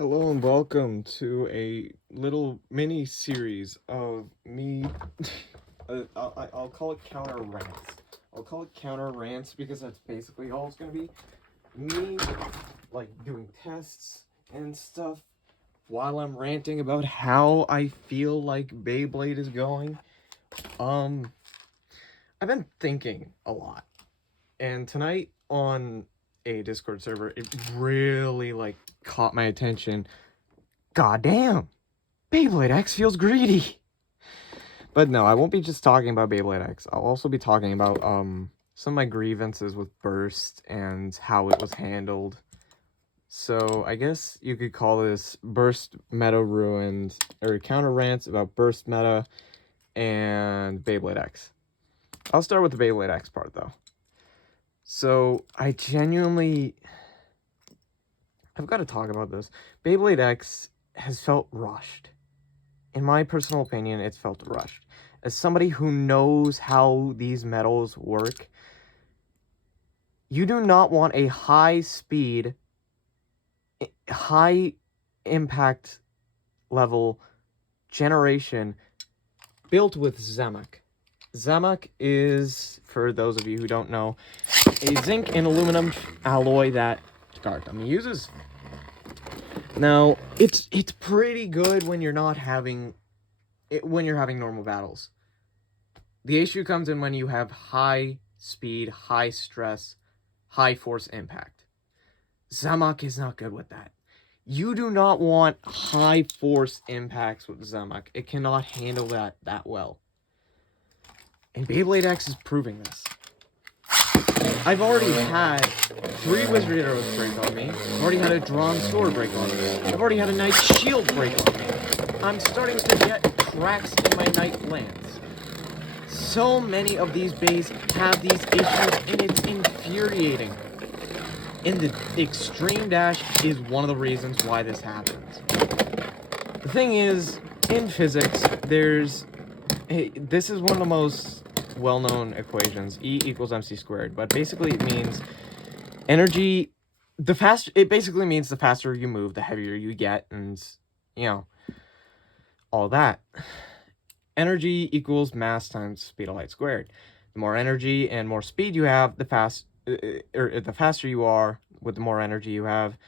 Hello and welcome to a little mini series of me. I'll call it counter rants. I'll call it counter rants because that's basically all it's gonna be. Me, like doing tests and stuff while I'm ranting about how I feel like Beyblade is going. I've been thinking a lot, and tonight on a Discord server, it really caught my attention. God damn! Beyblade X feels greedy. But no, I won't be just talking about Beyblade X. I'll also be talking about some of my grievances with Burst and how it was handled. So I guess you could call this Burst Meta Ruined, or counter rants about Burst Meta and Beyblade X. I'll start with the Beyblade X part though. So I've got to talk about this. Beyblade X has felt rushed. In my personal opinion, it's felt rushed. As somebody who knows how these metals work, you do not want a high speed, high impact level generation built with Zemek. Zemek is, for those of you who don't know, a zinc and aluminum alloy that Takara Tomy uses. Now, it's pretty good when you're not having when you're having normal battles. The issue comes in when you have high speed, high stress, high force impact. Zemek is not good with that. You do not want high force impacts with Zemek. It cannot handle that well. And Beyblade X is proving this. I've already had 3 Wizard Arrows break on me. I've already had a Drawn Sword break on me. I've already had a Knight Shield break on me. I'm starting to get cracks in my Knight Lance. So many of these bays have these issues, and it's infuriating. And the extreme dash is one of the reasons why this happens. The thing is, in physics, this is one of the most well-known equations, E equals mc squared, but basically it means energy, it basically means the faster you move, the heavier you get, and, all that. Energy equals mass times speed of light squared. The more energy and more speed you have, the faster you are with the more energy you have,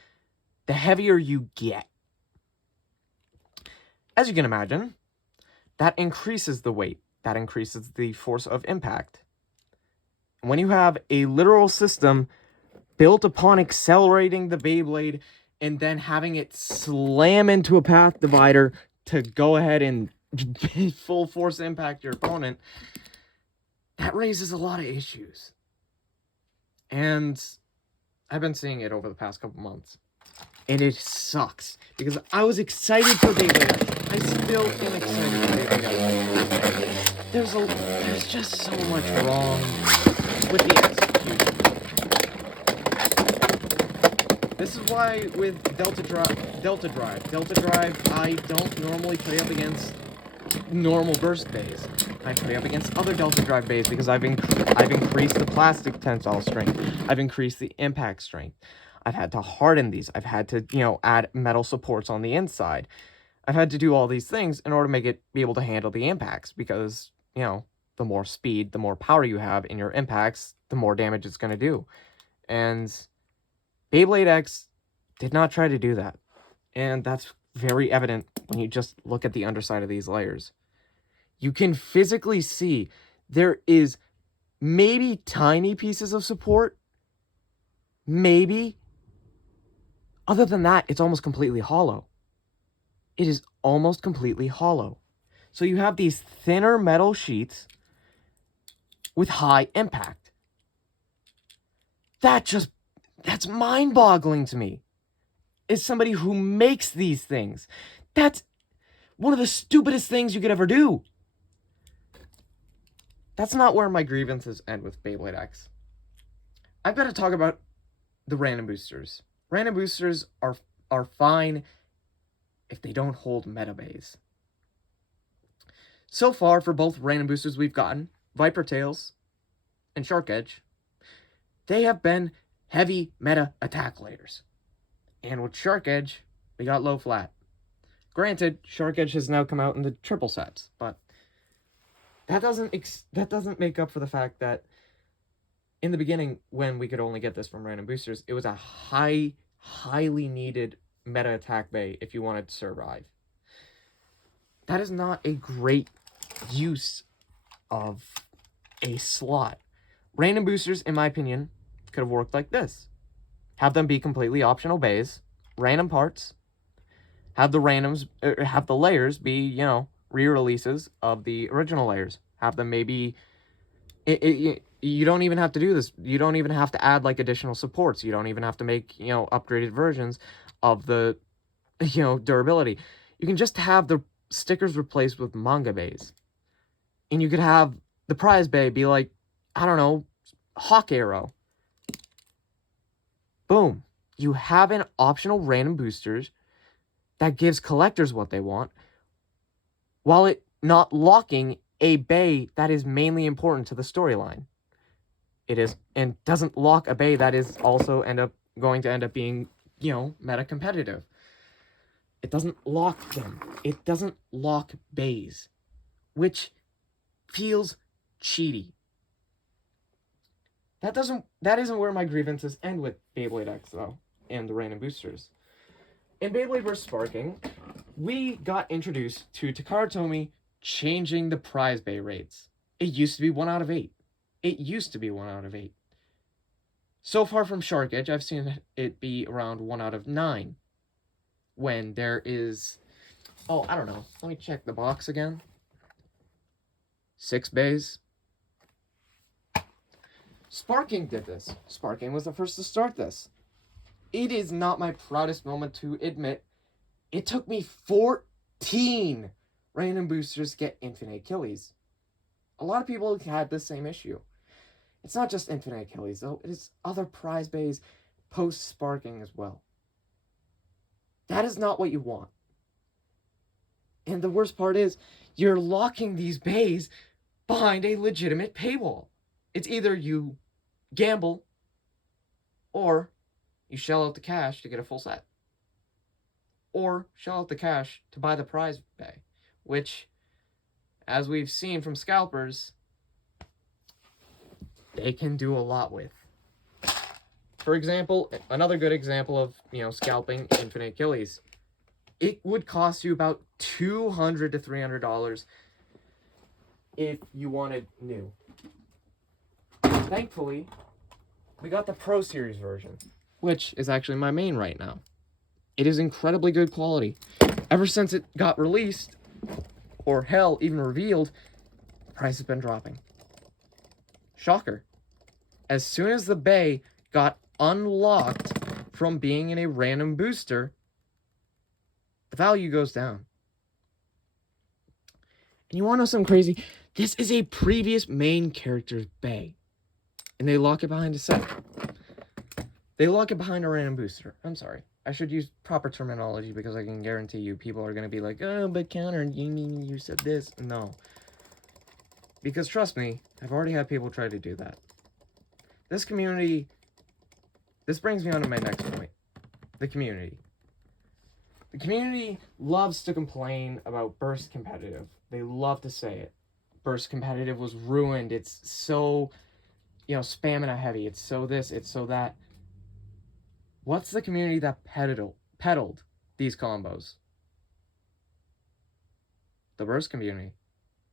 the heavier you get. As you can imagine, that increases the weight. That increases the force of impact. When you have a literal system built upon accelerating the Beyblade and then having it slam into a path divider to go ahead and full force impact your opponent, that raises a lot of issues. And I've been seeing it over the past couple months. And it sucks. Because I was excited for Beyblade X. I still am excited for Beyblade X. There's just so much wrong with the execution. This is why with Delta Drive, I don't normally play up against normal burst bays. I play up against other Delta Drive bays because I've increased the plastic tensile strength. I've increased the impact strength. I've had to harden these. I've had to, add metal supports on the inside. I've had to do all these things in order to make it be able to handle the impacts because, the more speed, the more power you have in your impacts, the more damage it's going to do. And Beyblade X did not try to do that. And that's very evident when you just look at the underside of these layers. You can physically see there is maybe tiny pieces of support. Maybe. Other than that, it's almost completely hollow. It is almost completely hollow. So you have these thinner metal sheets with high impact. That's mind-boggling to me. As somebody who makes these things, that's one of the stupidest things you could ever do. That's not where my grievances end with Beyblade X. I've got to talk about the random boosters. Random boosters are fine if they don't hold meta bays. So far, for both random boosters we've gotten, Viper Tails and Shark Edge, they have been heavy meta attack layers. And with Shark Edge, We got low flat. Granted, Shark Edge has now come out in the triple sets, but that doesn't make up for the fact that in the beginning, when we could only get this from random boosters, it was a highly needed meta attack bay if you wanted to survive. That is not a great use of a slot. Random boosters, in my opinion, could have worked like this. Have them be completely optional bays, random parts, have the layers be, you know, re-releases of the original layers. Have them maybe... you don't even have to do this. You don't even have to add, like, additional supports. You don't even have to make, you know, upgraded versions of the, you know, durability. You can just have the stickers replaced with manga bays. And you could have the prize bay be like, I don't know, Hawk Arrow. Boom. You have an optional random boosters that gives collectors what they want, while it not locking a bay that is mainly important to the storyline. It is, and doesn't lock a bay that is also going to end up being, you know, meta competitive. It doesn't lock them. It doesn't lock bays, which feels cheaty. That isn't where my grievances end with Beyblade X, though, and the random boosters. In Beyblade vs. Sparking, we got introduced to Takara Tomy changing the prize bay rates. It used to be 1 out of 8. It used to be 1 out of 8. So far from Shark Edge, I've seen it be around 1 out of 9. When there is... Oh, I don't know. Let me check the box again. 6 bays. Sparking did this. Sparking was the first to start this. It is not my proudest moment to admit it took me 14 random boosters to get infinite Achilles. A lot of people had the same issue. It's not just infinite Achilles, though. It is other prize bays post-sparking as well. That is not what you want. And the worst part is, you're locking these bays behind a legitimate paywall. It's either you gamble, or you shell out the cash to get a full set. Or shell out the cash to buy the prize bay, which, as we've seen from scalpers, they can do a lot with. For example, another good example of, you know, scalping infinite Achilles. It would cost you about $200 to $300 if you wanted new. Thankfully, we got the Pro Series version, which is actually my main right now. It is incredibly good quality. Ever since it got released, or hell, even revealed, the price has been dropping. Shocker. As soon as the bay got unlocked from being in a random booster, the value goes down. And you want to know something crazy? This is a previous main character's bay. And they lock it behind a set. They lock it behind a random booster. I'm sorry. I should use proper terminology because I can guarantee you people are going to be like, oh, but counter, you mean you said this? No. Because trust me, I've already had people try to do that. This community... This brings me on to my next point. The community. The community loves to complain about Burst Competitive. They love to say it. Burst Competitive was ruined. It's so, you know, stamina heavy. It's so this, it's so that. What's the community that peddled these combos? The Burst community.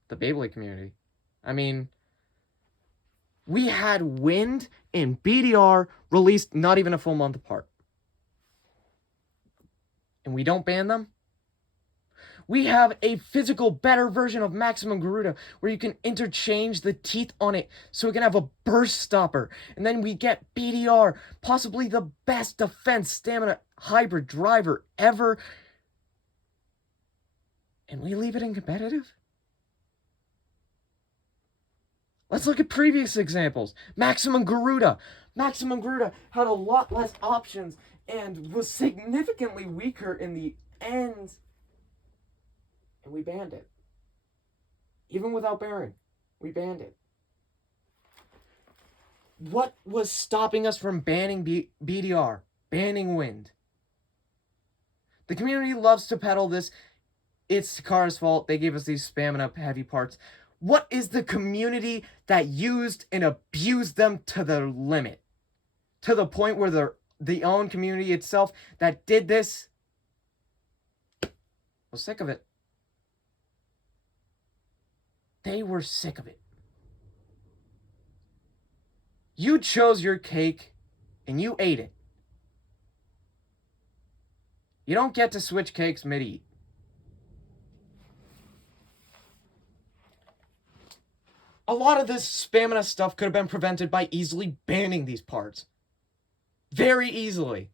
The Beyblade community. I mean, we had Wind and BDR released not even a full month apart. And we don't ban them? We have a physical, better version of Maximum Garuda where you can interchange the teeth on it so it can have a burst stopper. And then we get BDR, possibly the best defense stamina hybrid driver ever. And we leave it in competitive? Let's look at previous examples. Maximum Garuda. Maximum Garuda had a lot less options and was significantly weaker in the end. And we banned it. Even without bearing, we banned it. What was stopping us from banning BDR? Banning Wind? The community loves to peddle this. It's Takara's fault. They gave us these spam heavy parts. What is the community that used and abused them to the limit? To the point where the own community itself that did this was sick of it. They were sick of it. You chose your cake and you ate it. You don't get to switch cakes mid-eat. A lot of this spamina stuff could have been prevented by easily banning these parts. Very easily.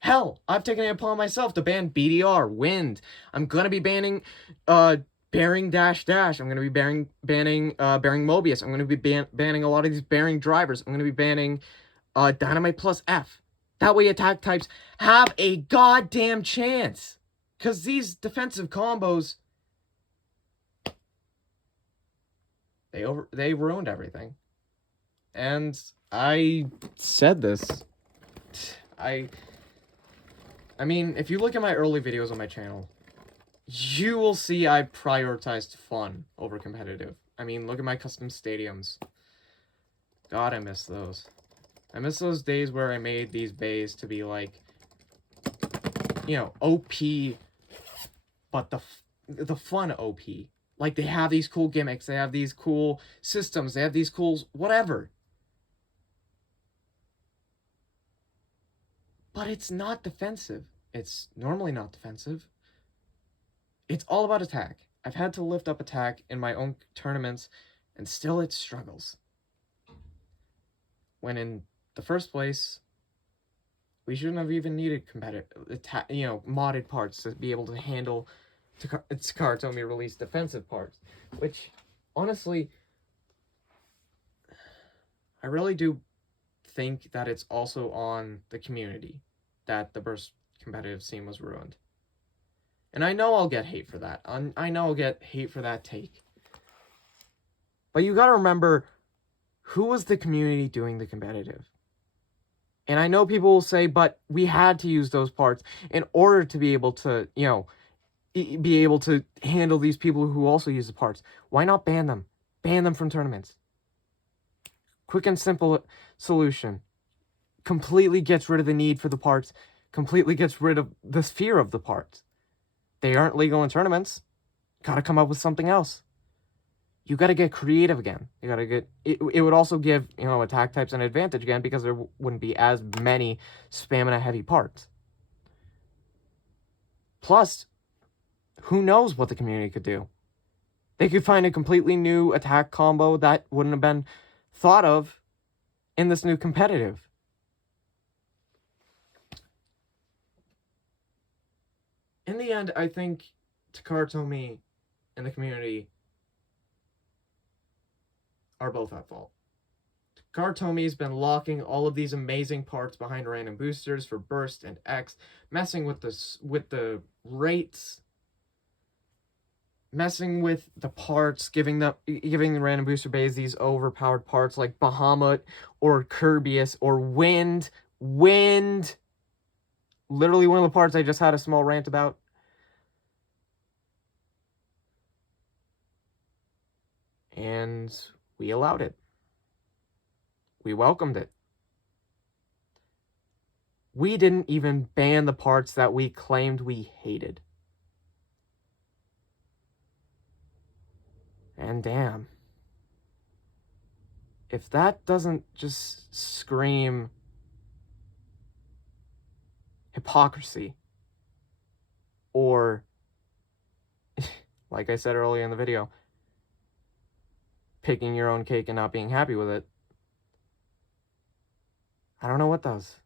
Hell, I've taken it upon myself to ban BDR, Wind. I'm gonna be banning bearing dash. I'm gonna be banning bearing Mobius. I'm gonna be banning a lot of these bearing drivers. I'm gonna be banning Dynamite plus F. That way attack types have a goddamn chance. Because these defensive combos, they ruined everything. And I said this. I mean, if you look at my early videos on my channel, you will see I prioritized fun over competitive. I mean, look at my custom stadiums. God, I miss those. I miss those days where I made these bays to be like, you know, OP, but the fun OP. Like, they have these cool gimmicks, they have these cool systems, they have these cool whatever. But it's not defensive. It's normally not defensive. It's all about attack. I've had to lift up attack in my own tournaments, and still it struggles. When in the first place, we shouldn't have even needed competitive, modded parts to be able to handle Takara Tomy released defensive parts. Which, honestly, I really do think that it's also on the community that the burst competitive scene was ruined. And I know I'll get hate for that. I know I'll get hate for that take. But you gotta remember, who was the community doing the competitive? And I know people will say, but we had to use those parts in order to be able to, be able to handle these people who also use the parts. Why not ban them? Ban them from tournaments. Quick and simple solution. Completely gets rid of the need for the parts. Completely gets rid of the fear of the parts. They aren't legal in tournaments. Gotta come up with something else. You gotta get creative again. You gotta get... It would also give, attack types an advantage again because there wouldn't be as many stamina heavy parts. Plus, who knows what the community could do? They could find a completely new attack combo that wouldn't have been thought of in this new competitive. In the end, I think Takara Tomy and the community are both at fault. Takara Tomy has been locking all of these amazing parts behind random boosters for Burst and X, messing with the rates, messing with the parts, giving the random booster bays these overpowered parts like Bahamut or Kirbyus or Wind. Literally one of the parts I just had a small rant about. And we allowed it. We welcomed it. We didn't even ban the parts that we claimed we hated. And damn. If that doesn't just scream hypocrisy, or, like I said earlier in the video, picking your own cake and not being happy with it, I don't know what does.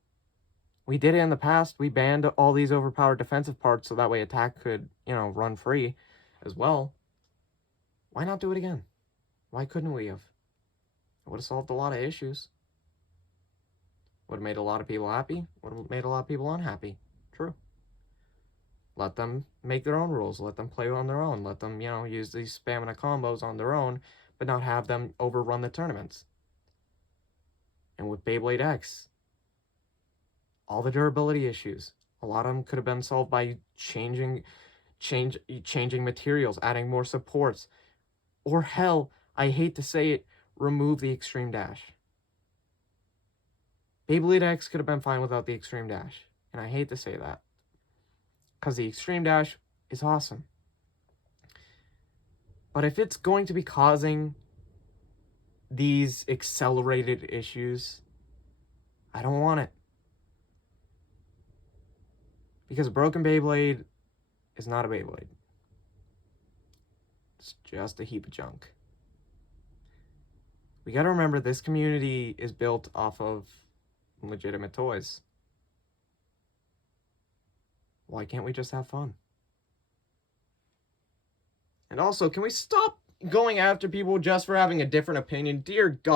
We did it in the past. We banned all these overpowered defensive parts so that way attack could, run free as well. Why not do it again? Why couldn't we have? It would have solved a lot of issues. Would have made a lot of people happy. Would have made a lot of people unhappy. True. Let them make their own rules. Let them play on their own. Let them, use these spamina combos on their own, but not have them overrun the tournaments. And with Beyblade X, all the durability issues, A lot of them could have been solved by changing materials, adding more supports, or hell, I hate to say it, remove the extreme dash. Beyblade X could have been fine without the extreme dash, and I hate to say that, because the extreme dash is awesome. But if it's going to be causing these accelerated issues, I don't want it. Because a broken Beyblade is not a Beyblade. It's just a heap of junk. We gotta remember this community is built off of legitimate toys. Why can't we just have fun? And also, can we stop going after people just for having a different opinion? Dear God.